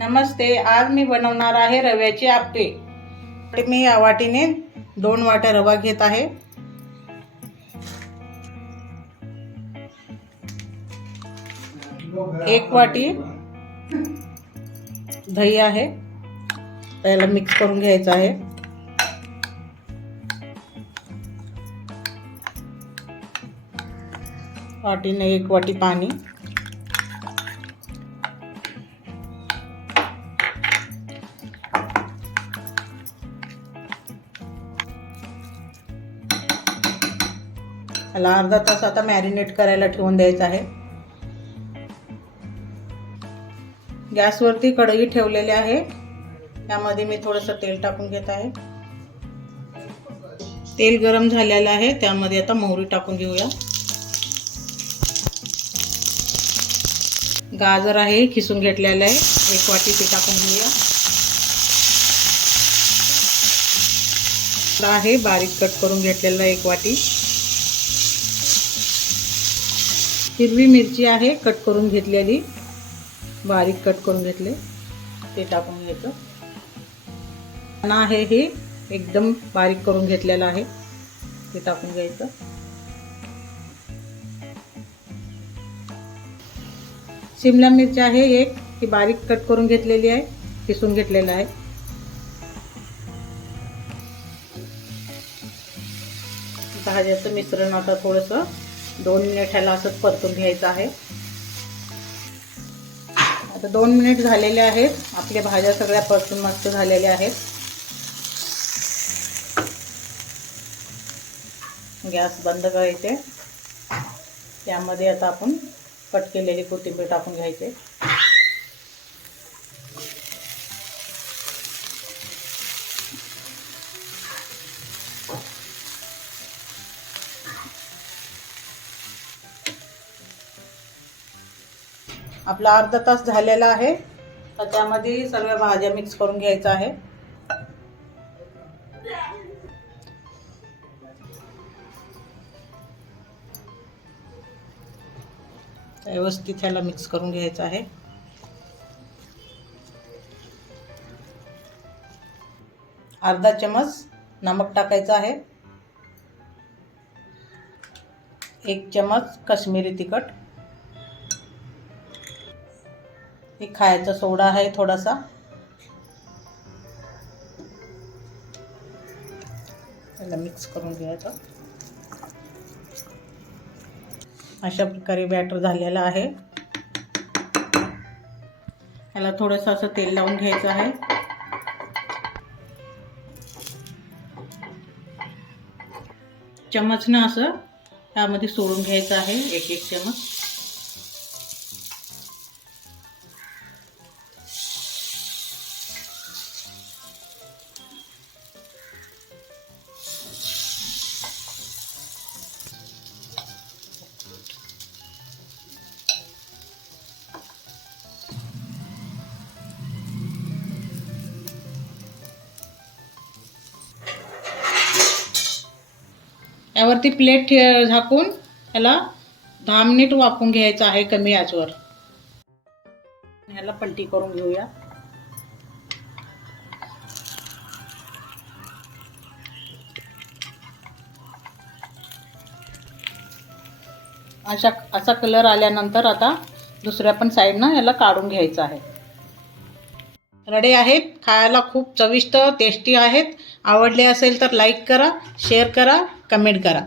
नमस्ते आज मी बनवणार आहे रव्याचे आप्पे. मी या वाटीने दोन वाट्या रवा घेत आहे. एक वाटी दही आहे. त्याला मिक्स करून घ्यायचं आहे. वाटीने एक वाटी पाणी. याला अर्धा तास आता मॅरिनेट करायला ठेवून द्यायचं आहे. गॅसवरती कढई ठेवलेली आहे. त्यामध्ये मी थोडंसं तेल टाकून घेत आहे. तेल गरम झालेलं आहे. त्यामध्ये आता मोहरी टाकून घेऊया. गाजर आहे खिसून घेतलेलं आहे. एक वाटी ते टाकून घेऊया. आहे बारीक कट करून घेतलेलं एक वाटी. हिरवी मिरची आहे कट करून घेतलेली. बारीक कट करून घेतले. ते टाकून घ्यायचं चणा आहे हे एकदम बारीक करून घेतलेलं आहे. ते टाकून घ्यायचं. शिमला मिरची आहे एक ही बारीक कट करून घेतलेली आहे किसून घेतलेलं आहे. भाज्याचं मिश्रण आता थोडंसं दोन मिनिट ह्याला असंच परतून घ्यायचं आहे. आता दोन मिनिट झालेले आहेत. आपल्या भाज्या सगळ्या परतून मस्त झालेल्या आहेत. गॅस बंद करायचे. त्यामध्ये आता आपण कट केलेली कोथिंबीर टाकून घ्यायचे. आपला अर्धा तास झालेला आहे. तर त्यामध्ये सर्व भाज्या मिक्स करून घ्यायचा आहे. व्यवस्थित ह्याला मिक्स करून घ्यायचं आहे. अर्धा चमच नमक टाकायचं आहे. एक चमच कश्मीरी तिखट. एक खायचा सोडा आहे थोडासा. त्याला मिक्स करून घ्यायचं. अशा प्रकारे बॅटर झालेला आहे. याला थोडंसं असं तेल लावून घ्यायचं आहे. चमचनं असं त्यामध्ये सोडून घ्यायचं आहे एक एक चमच यावरती प्लेट ठे झाकून याला दहा मिनिट वाफून घ्यायचं आहे कमी आजवर ह्याला पलटी करून घेऊया. अशा असा कलर आल्यानंतर आता दुसऱ्या पण साईडनं याला काढून घ्यायचं आहे. रडे आहेत? खायला खूप चविष्ट टेस्टी आहेत. आवडले असेल तर लाईक करा शेअर करा. कमेंट करा